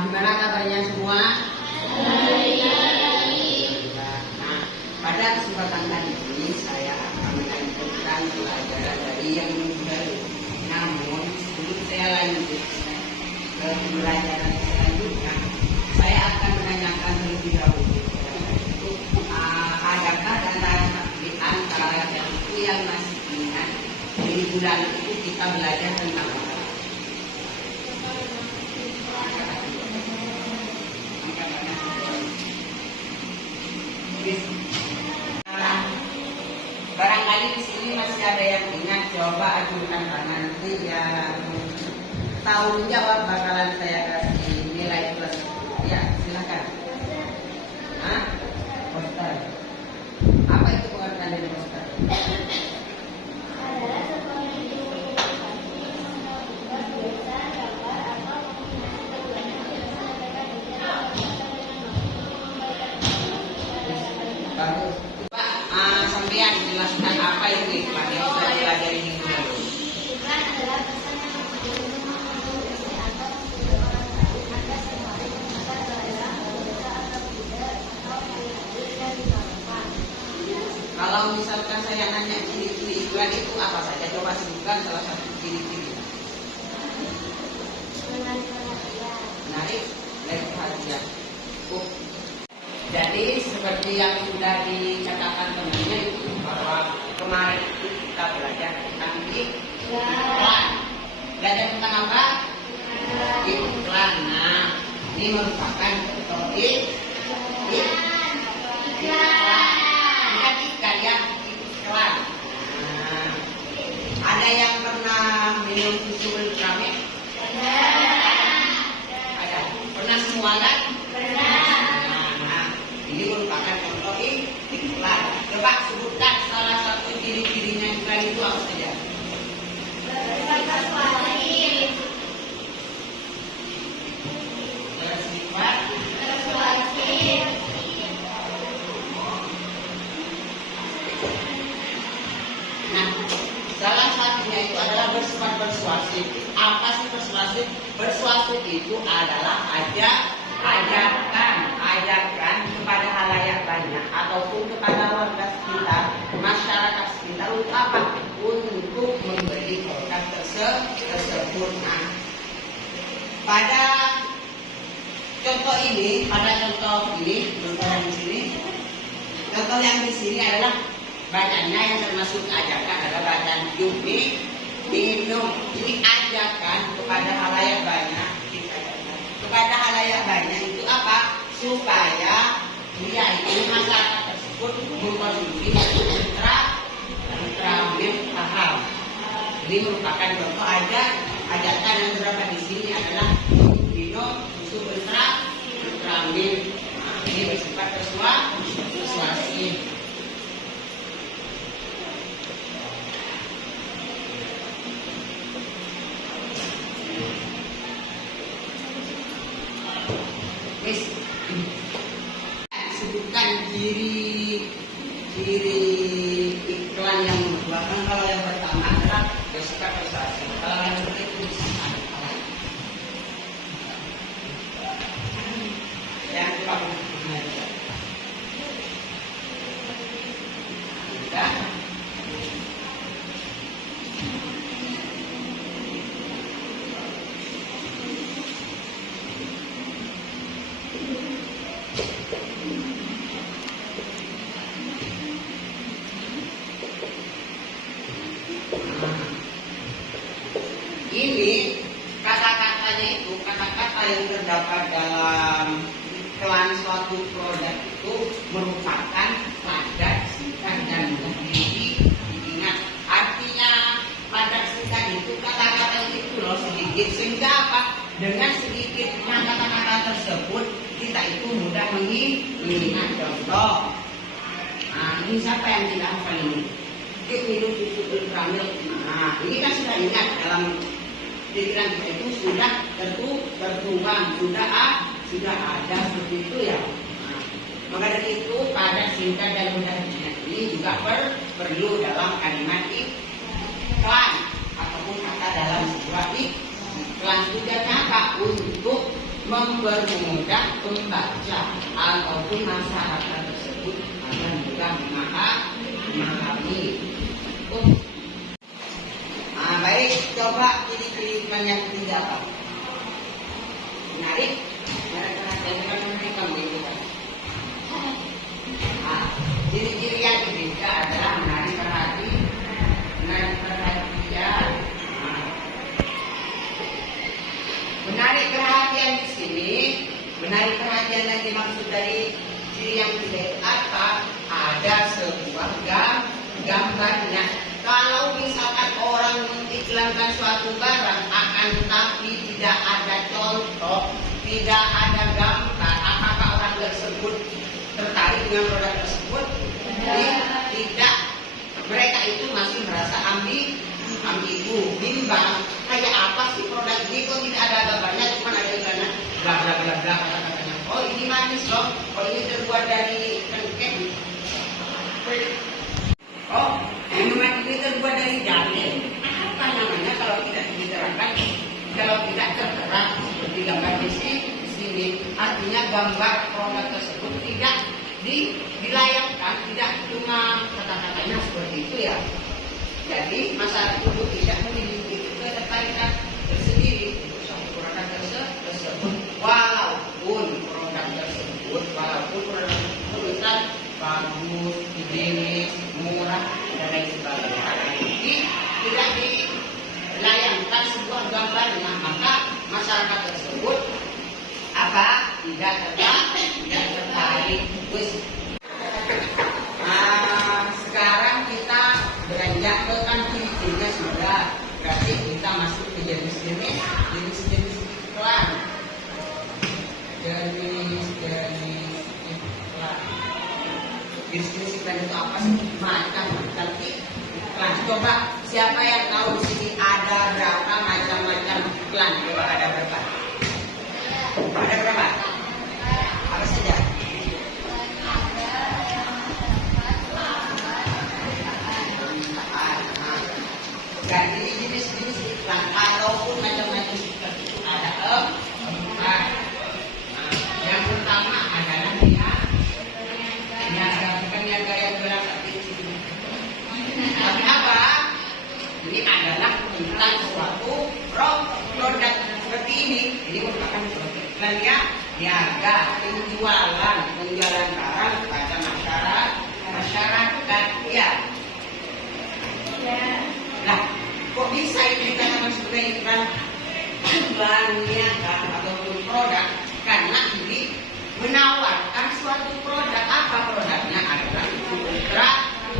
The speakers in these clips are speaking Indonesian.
Gimana kabarnya semua? Nah, pada kesempatan kali ini saya akan melanjutkan pelajaran dari yang baru. Namun sebelum saya lanjut ke pelajaran selanjutnya, saya akan menanyakan terlebih dahulu. Adakah di antara itu yang masih ingat di bulan itu kita belajar tentang apa? Barangkali di sini masih ada yang ingat, coba ajukan tangan. Nanti yang tahu jawab bakalan saya kasih nilai plus. Ya, silakan. Hah? Poster. Apa itu pengertian dari poster? Bagus. Pak, sampean jelaskan apa itu iklan yang sudah pelajari minggu lalu. Iklan adalah pesan yang mengandung atau seseorang Anda sehari menggunakan barang, jasa atau tidak atau hari-hari yang ditawarkan. Kalau misalkan saya nanya ciri-ciri iklan itu apa saja, coba sebutkan salah satu ciri-ciri. Menarik perhatian. Menarik dan perhatian. Jadi seperti yang sudah dikatakan temannya itu bahwa kemarin itu kita belajar tentang iklan. Belajar tentang apa? Iklan. Nah, ini merupakan topik iklan. Bukan ikan ya, iklan. Nah, ada yang pernah minum susu Ultramilk? Ada. Pernah semua kan? Ini merupakan contoh iklan. Coba sebutkan salah satu ciri-cirinya iklan itu apa saja? Bersifat Persuasif. Nah, salah satunya itu adalah bersifat persuasif. Apa sih persuasif? Persuasif itu adalah ajakan kepada halayak banyak ataupun kepada warga sekitar, masyarakat sekitar untuk apa? Untuk membeli produk tersebut. Nah, pada contoh ini, di sini, contoh yang di sini adalah bacanya yang termasuk ajakan adalah bacaan minum. Ini ajakan kepada halayak banyak. Kepada halayak banyak itu apa? Supaya dia itu masyarakat tersebut mengkonsumsi ultramilk halal. Ini merupakan contoh ajakan yang terdapat di sini adalah minum susu ultramilk. Nah, ini bersifat persuasif. Sebutkan ciri iklan yang kedua. Kalau yang pertama adalah bersifat persuasif. Kalau yang kedua itu yang kedua Ya. Ini kata-katanya itu kata-kata yang terdapat dalam iklan suatu produk itu merupakan padat, singkat, dan mudah diingat. Artinya padat, singkat itu kata-kata itu loh sedikit, sehingga apa? Dengan sedikit kata-kata tersebut kita itu mudah mengingat. Contoh, ini siapa yang tidak hafal ini? Minum susu ultramil. Nah, ini kan sudah ingat dalam pikiran kita itu sudah tertuang, sudah ada seperti itu ya. Nah, maka dari itu padat, singkat, dan mudah diingat ini juga perlu dalam kalimat iklan ataupun kata dalam sebuah iklan. Tujuannya apa? Untuk mempermudah pembaca ataupun masyarakat tersebut agar mudah memahami. Baik, coba ciri-ciri iklan yang ketiga apa? Menarik? Mereka memberikan itu kan. Ciri-ciri yang ketiga adalah menarik perhatian. Menarik perhatian di sini, menarik perhatian yang dimaksud dari ciri yang ketiga itu apa? Ada sebuah gambarnya. Kalau misalkan orang mengiklankan suatu barang, akan tetapi tidak ada contoh, tidak ada gambar, apakah orang tersebut tertarik dengan produk tersebut? Tidak. Mereka itu masih merasa ambigu, bimbang. Kayak apa sih produk ini? Kok tidak ada gambarnya, cuma ada iklannya, bla bla bla bla kata-katanya. Oh ini manis loh, oh ini terbuat dari cengkeh. Oh, minuman ini terbuat dari jahe. Apa namanya kalau tidak diterangkan? Kalau tidak tertera seperti gambar di sini, artinya gambar produk tersebut tidak dilayangkan, tidak cuma kata-katanya seperti itu ya. Jadi masyarakat itu tidak memiliki ketertarikan tersendiri untuk suatu produk tersebut, walaupun produk tersebut bagus, higienis, murah, dan lain sebagainya. Jadi tidak dilayangkan sebuah gambarnya, maka masyarakat tersebut apa? Tidak tertarik. Sekarang kita beranjak ke kan ciri-cirinya sudah. Berarti kita masuk ke jenis-jenis iklan. Jenis iklan itu apa sih? Macam-macam iklan. Coba siapa yang tahu di sini ada berapa macam-macam iklan? Coba ada berapa? Ada berapa? Apa saja? Dan ini jenis-jenis iklan. Kalaupun macam-macam iklan itu ada empat. Yang pertama adalah niaga yang berangkat di sini. Tapi apa? Ini adalah tentang suatu produk seperti ini. Ini merupakan produk iklan ya. Niaga, penjualan barang pada masyarakat ya. Nah, kok bisa ini dikatakan sebagai iklan niaga ataupun produk? Karena ini menawarkan suatu produk. Apa produknya? Adalah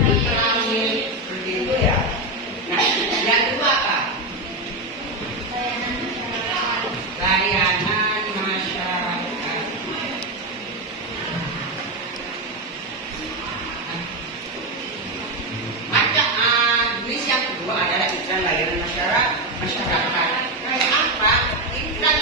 ultramil seperti itu ya. Nah, yang kedua apa? Layanan masyarakat. Jenis yang kedua adalah iklan layanan masyarakat. Kayak apa? Iklan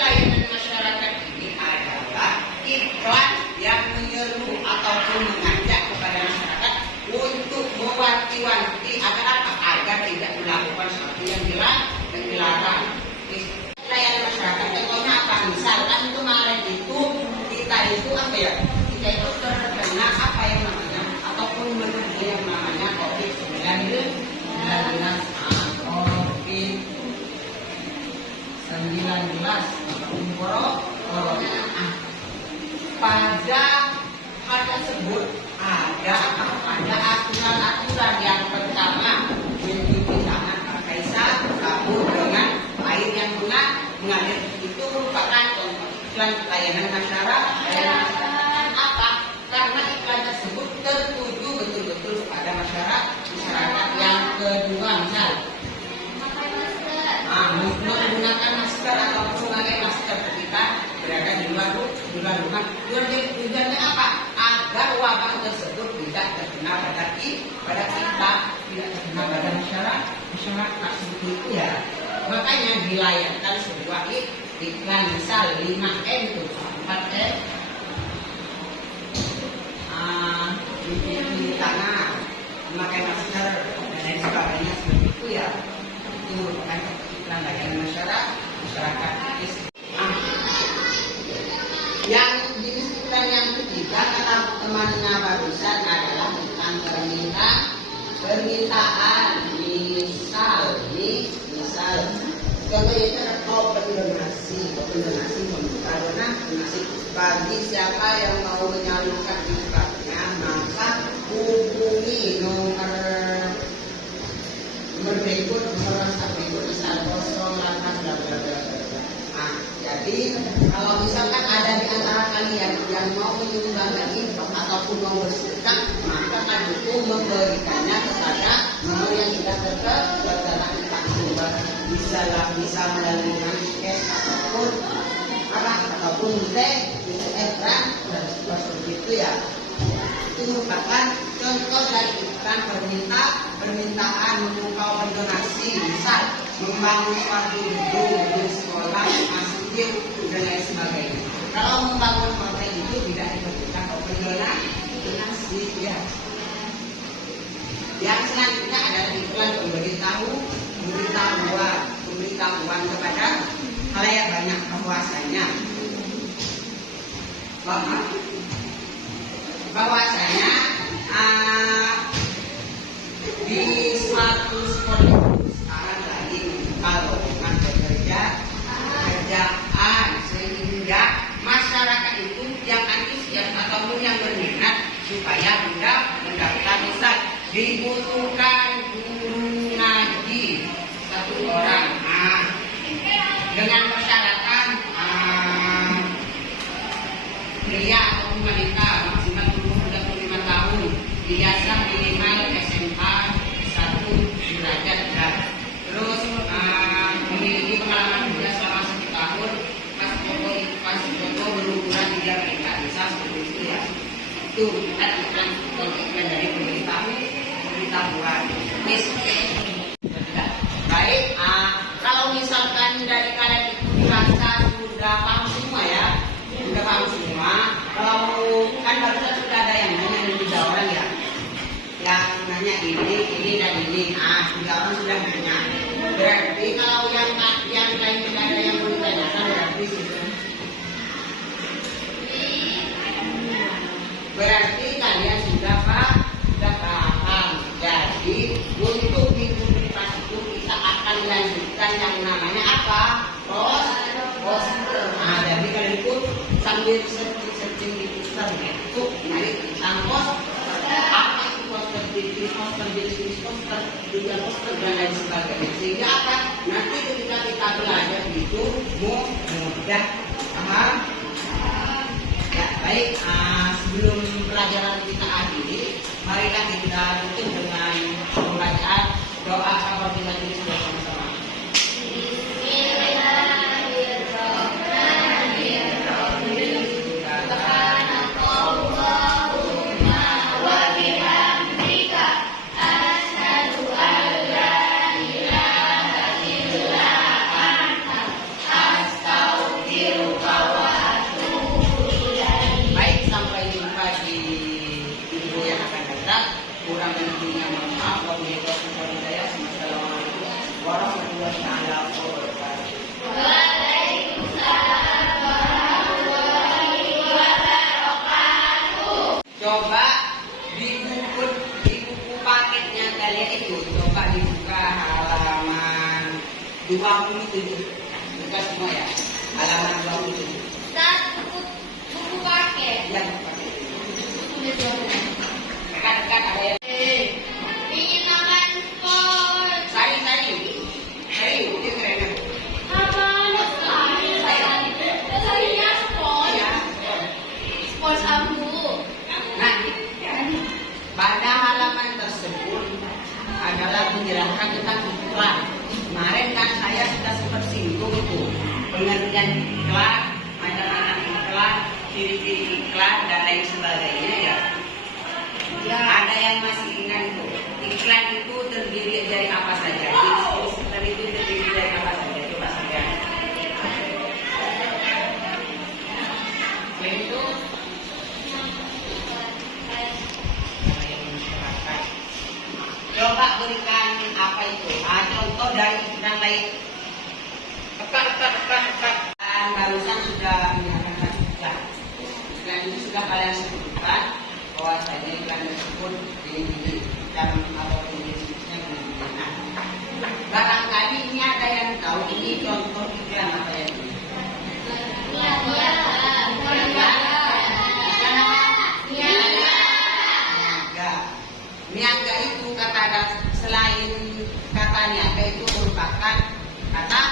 Corona. Pada hal tersebut ada aturan-aturan yang pertama mencuci tangan pakai sabun dengan air yang mengalir. Itu merupakan iklan pelayanan masyarakat. Apa? Karena iklan tersebut tertuju betul-betul pada masyarakat yang kedua, misal menggunakan masker atau memakai masker ketika berada di luar rumah. Tujuannya apa? Agar wabah tersebut tidak terkena pada kita, tidak terkena pada masyarakat seperti itu ya. Makanya dilayangkan sebuah iklan, misal 5M itu 4M, mencuci tangan, memakai masker dan lain sebagainya seperti itu ya. Itu merupakan iklan layanan masyarakat. Yang jenis iklan yang ketiga kata temannya barusan adalah tentang permintaan. Misal contohnya open donasi membuka donasi bagi siapa yang mau menyalurkan infaknya, maka hubungi nomor berikut, nomor misal 08 jadi kalau misalkan ada di antara kalian yang mau menyumbangkan infak ataupun mau bersedekah, maka kan itu memberikannya kepada nomor yang sudah tertera infak sumber, bisa melalui cash ataupun dan seperti itu ya. Itu merupakan contoh dari iklan permintaan membuka donasi, misal membangun suatu gedung sekolah, masjid dan lain sebagainya. Kalau membangun hotel itu tidak diperlukan donasi ya. Yang selanjutnya adalah iklan pemberitahuan kepada halayak banyak bahwasanya di suatu perusahaan lain kalau dengan pekerjaan sehingga masyarakat itu yang antusias ataupun yang berminat supaya mendaftar, misal dibutuhkan guru ngaji 1 orang dengan persyaratan pria atau wanita maksimal umur 35 tahun, ijazah minimal SMA 1 derajat dan terus memiliki pengalaman kerja selama 1 tahun, pas foto berukuran 3 meter, bisa seperti itu ya. Itu iklan dari pemberitahuan. Baik, kalau misalkan dari kalian itu dirasa sudah paham semua ya, kalau kan barusan sudah ada yang nanya 3 orang ya, yang nanya ini dan ini, 3 orang sudah nanya. Berarti kalau yang lain tidak ada yang mau ditanyakan, berarti kalian sudah paham. Jadi untuk minggu depan itu kita akan lanjutkan yang namanya apa? Poster. Jadi kalian itu sambil searching di poster itu nyari tentang apa itu poster, jenis poster, juga poster dan lain sebagainya. Sehingga apa? Nanti ketika kita belajar itu mudah paham. Ya, baik, sebelum pelajaran kita akhiri, marilah kita tutup dengan pembacaan doa apabila kita sudah sama-sama. Kurang lebihnya mohon maaf. Wassalamualaikum warahmatullahi wabarakatuh. Waalaikumsalam warahmatullahi wabarakatuh. Coba di buku paketnya kalian itu coba dibuka halaman 27. Buka semua ya. Halaman 27. Ustaz, buku paket. Ya, pakai. Tulis dong. Rekan-rekan ada yang Ingin makan sport. Sari, dia keren. Apa? Saya sport. Iya. Sport ambu. Nah, pada halaman tersebut adalah menjelaskan tentang iklan. Kemarin kan saya sudah sempat singgung itu pengertian iklan, macam-macam iklan, ciri-ciri iklan dan lain sebagainya ya. Ya, ada yang masih ingat itu. Iklan itu terdiri dari apa saja? Iklan itu terdiri dari apa saja? Coba saya. Itu coba berikan apa itu? Contoh dari iklan lain. Barusan sudah menyatakan sudah. Iklan itu sudah kalian sebutkan bahwasanya iklan tersebut ini dalam apapun jenisnya kemudian. Barangkali ini ada yang tahu ini contoh iklan apa ya? Niaga itu kata selain kata niaga itu merupakan kata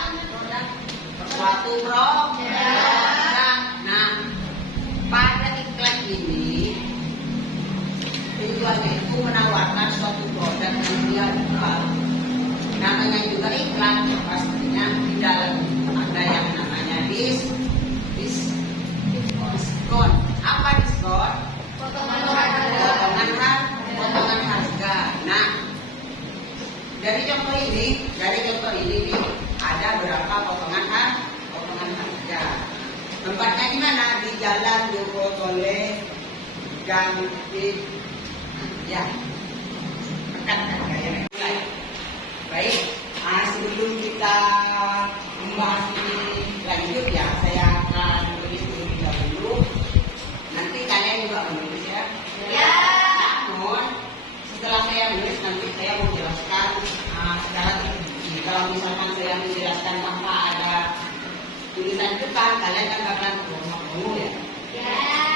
suatu produk. Nah, pada iklan ini tujuannya itu menawarkan suatu produk yang dia jual. Namanya juga iklan, pastinya di dalam ada yang namanya diskon. Apa diskon? Potongan harga. Nah, dari contoh ini nih, ada berapa potongan harga. Tempatnya di mana? Di Jalan Joko Tole Gang ya. Tekan harganya. Mulai. Baik. Sebelum kita membahas ini lanjut ya, saya akan tulis terlebih dahulu. Nanti kalian juga menulis ya. Ya. Namun setelah saya menulis nanti saya mau jelaskan secara terperinci. Kalau misalkan saya menjelaskan tanpa ada tulisan depan, kalian kan bakalan bingung ya. Ya.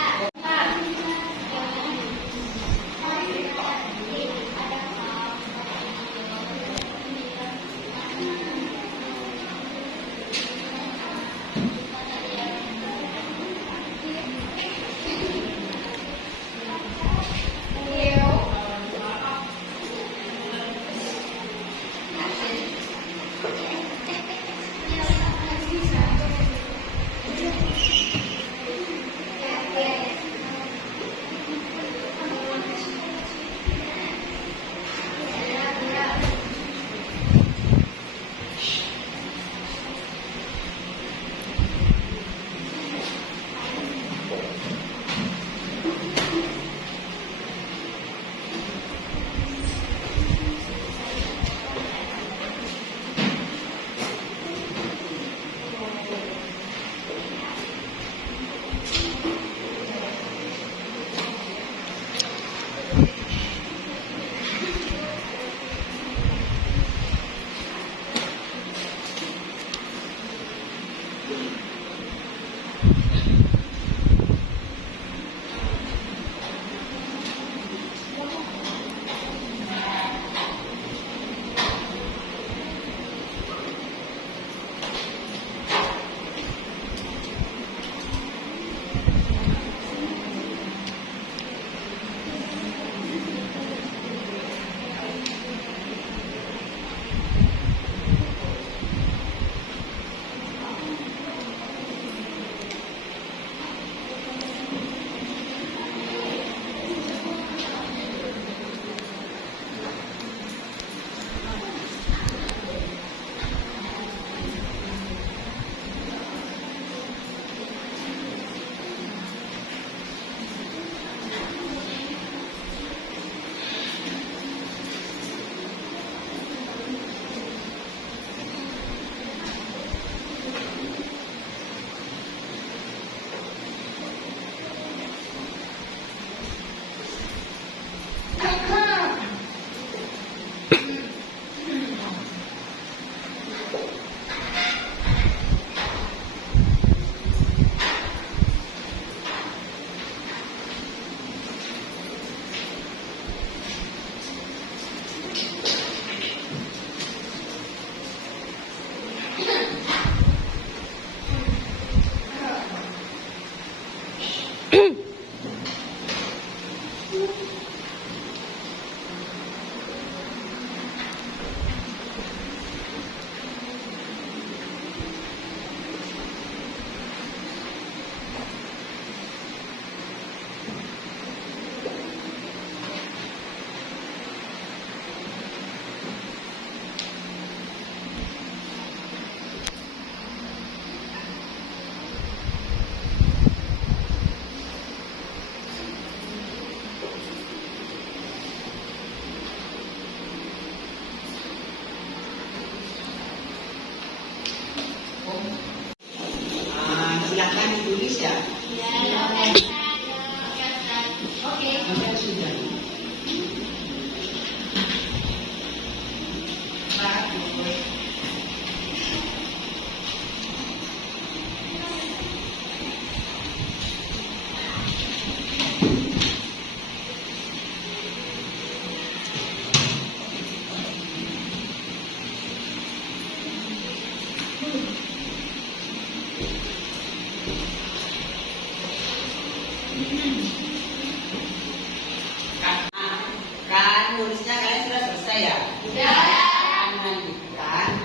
menulisnya kalian sudah selesai ya? Ya. Akan melanjutkan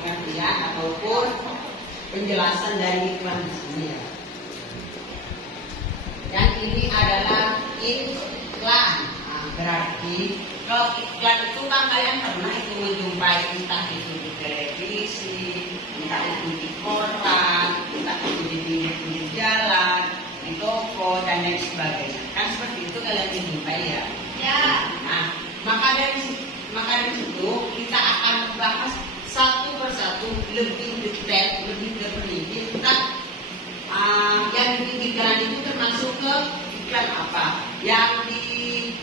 pengertian ataupun penjelasan dari iklan di sini ya. Yang ini adalah iklan. Nah, berarti kalau iklan itu kan kalian pernah itu menjumpai entah itu di televisi, entah itu di koran, entah itu di pinggir jalan, di toko dan lain sebagainya. Kan seperti itu kalian menjumpai ya. Ya. Nah, maka dari situ kita akan bahas satu persatu lebih detail, lebih terperinci tentang yang di iklan itu termasuk ke iklan apa, yang di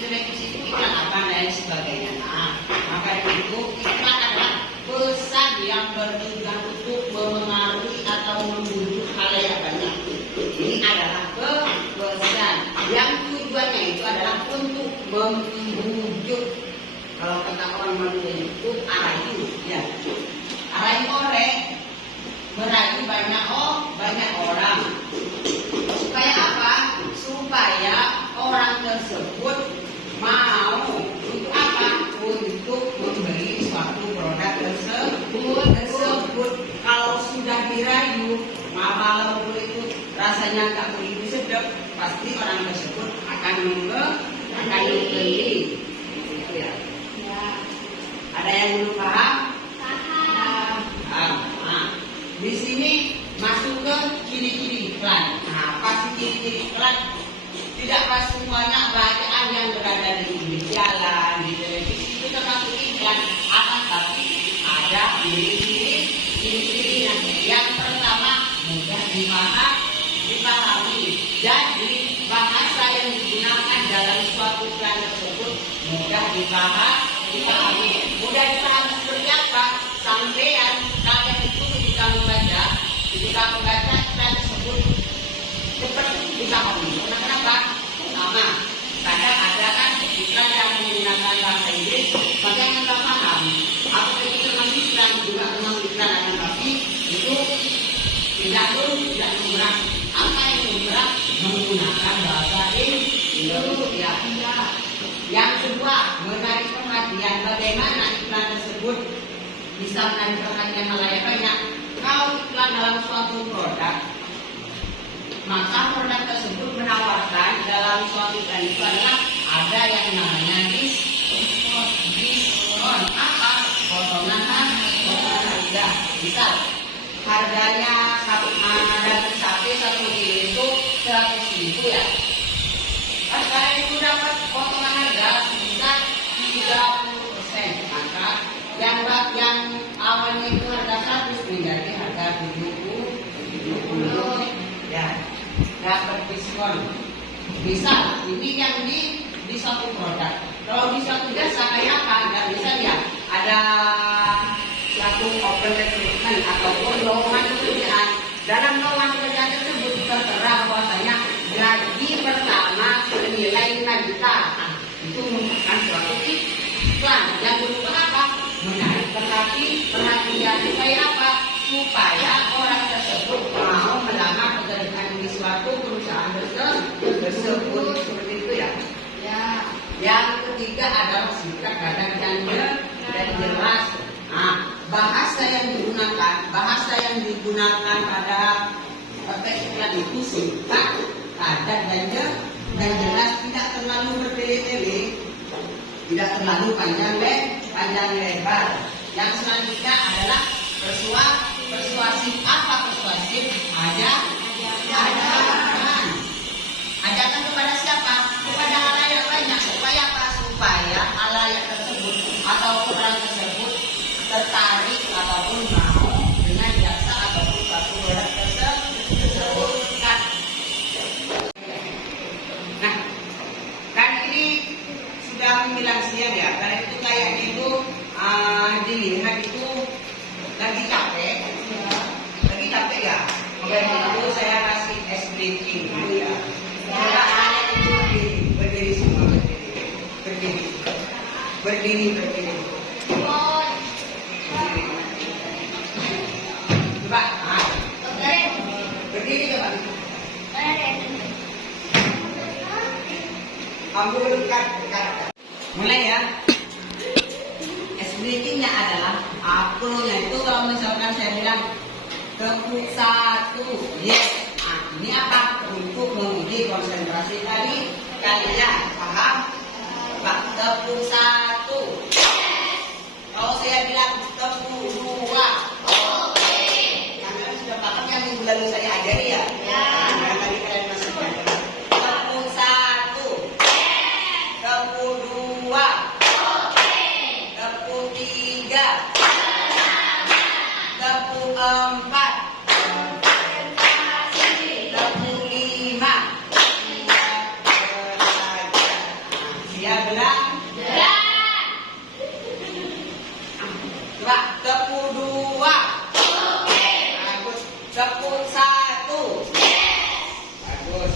televisi itu iklan apa dan lain sebagainya. Nah, maka itu iklan adalah pesan yang bertujuan untuk memengaruhi atau membujuk halayak banyak. Ini adalah pesan yang tujuannya itu adalah untuk membujuk. Kalau kata orang Maluku itu arayu, ya. Arayu orang merayu banyak orang. Supaya apa? Supaya orang tersebut mau untuk apa? Untuk membeli suatu produk tersebut. Kalau sudah dirayu, kalau itu rasanya nggak begitu sedap, pasti orang tersebut akan membeli. Itu ya. Ada yang belum paham? Nah, di sini masuk ke ciri-ciri iklan. Nah, pasti ciri-ciri iklan tidak semuanya bacaan yang berada di pinggir jalan, di televisi itu termasuk iklan. Akan tapi ada ciri-cirinya. Yang pertama mudah dipahami. Jadi bahasa yang digunakan dalam suatu iklan tersebut mudah dipahami. Mudah dipahami seperti apa? Sampean kalian itu ketika membaca iklan tersebut cepat dipahami. Kenapa? Pertama, kadang ada kan iklan yang menggunakan bahasa Inggris, maka yang nggak paham. Apa itu termasuk iklan juga termasuk iklan akan tapi itu tidak menggunakan apa yang menggunakan bahasa Inggris ya. Yang kedua, menarik perhatian. Bagaimana iklan tersebut bisa menarik perhatian halayak banyak? Kalau iklan dalam suatu produk, maka produk tersebut menawarkan dalam suatu iklan itu adalah ada yang namanya diskon. Apa? Potongan harga. Misal harganya daging sapi 1 kilo itu 100.000 ya. Sekarang itu dapat potongan harga sebesar 30%. Maka yang awalnya itu harga 100 menjadi harga 70 ya, dapat diskon. Misal ini yang di satu produk. Kalau di satu jasa kayak apa? Nggak bisa ya. Ada satu open recruitment ataupun lowongan pekerjaan. Dalam lowongan pekerjaan tersebut tertera bahwasanya gaji pertama senilai 5 juta. Itu merupakan suatu iklan. Yang kedua apa? Menarik perhatian supaya apa? Supaya orang tersebut mau melamar pekerjaan di suatu perusahaan tersebut seperti itu ya. Yang ketiga adalah sikap kadang dan jelas. Nah, bahasa yang digunakan pada iklan itu singkat, padat dan jelas, tidak terlalu bertele-tele, tidak terlalu panjang lebar. Yang selanjutnya adalah persuasif. Apa persuasif? Ajakan kepada siapa? Kepada halayak banyak. Supaya apa? Supaya halayak tersebut atau orang tersebut tertarik ataupun mau dengan jasa ataupun suatu produk tersebut. Nah, kan ini sudah menjelang siang ya. Karena itu kayaknya itu dilihat itu lagi capek ya. Makanya itu saya kasih es briefing dulu ya. Coba kalian itu berdiri semua, berdiri. Coba, berdiri coba. Kamu dekat. Mulai ya. SBT-nya adalah akronya itu kalau misalkan saya bilang tepuk satu, yes. Nah, ini apa? Untuk menguji konsentrasi tadi kalian paham? Pak, tepuk satu. Kalau saya bilang tepuk dua, kalian sudah paham yang minggu lalu saya ajari ya? Nah, tadi kalian masih belajar. Tepuk satu, tepuk dua, tepuk tiga, tepuk empat, tepuk lima. Siap bilang? Coba tepuk dua. Bagus. Tepuk satu. Bagus.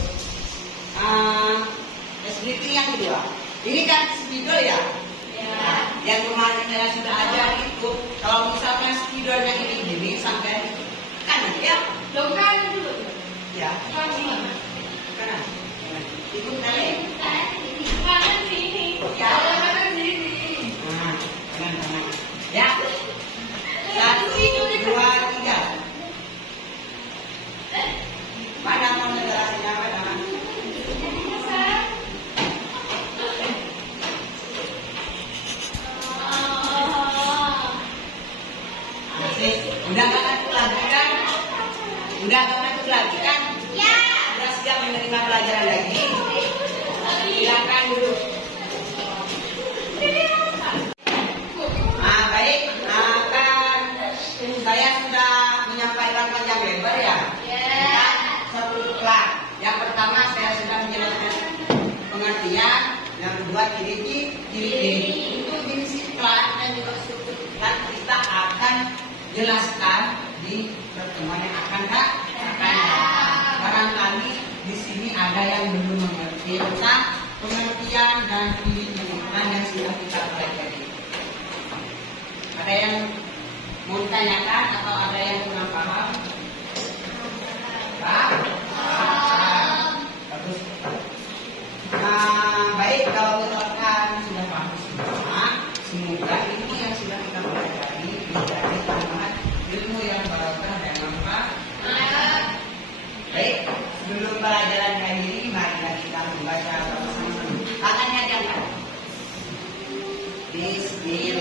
SBT yang kedua. Ini kan spidol ya? Nah, yang kemarin saya sudah ajar itu, kalau misalkan spidolnya ini sampai kanan ya? Longkan dulu. Ya. Kanan. Kanan. Ikut kalian. Kanan sini. Ya. Kanan sini. Nah, kanan. Ya. Satu, dua, tiga. Mana konsentrasinya mana? Udah gak ngantuk lagi kan? Udah gak ngantuk lagi kan? Ya. Udah siap menerima pelajaran lagi? Silakan dulu. Baik. Kan saya sudah menyampaikan panjang lebar ya. Ya. Setelah yang pertama saya sudah menjelaskan pengertian, yang kedua ciri itu disiplin dan juga struktur. Dan kita akan jelaskan di pertemuan yang akan datang. Barangkali di sini ada yang belum mengerti tentang pengertian dan pengertian yang sudah kita pelajari. Ada yang mau ditanyakan atau ada yang kurang paham? Bagus. Baik, kalau misalkan sudah paham semua, semoga ini yang sudah kita pelajari menjadi tambahan ilmu yang barokah dan manfaat. Baik, sebelum pelajaran kali ini, marilah kita membaca bersama-sama. Tangannya jangan. Bismillah.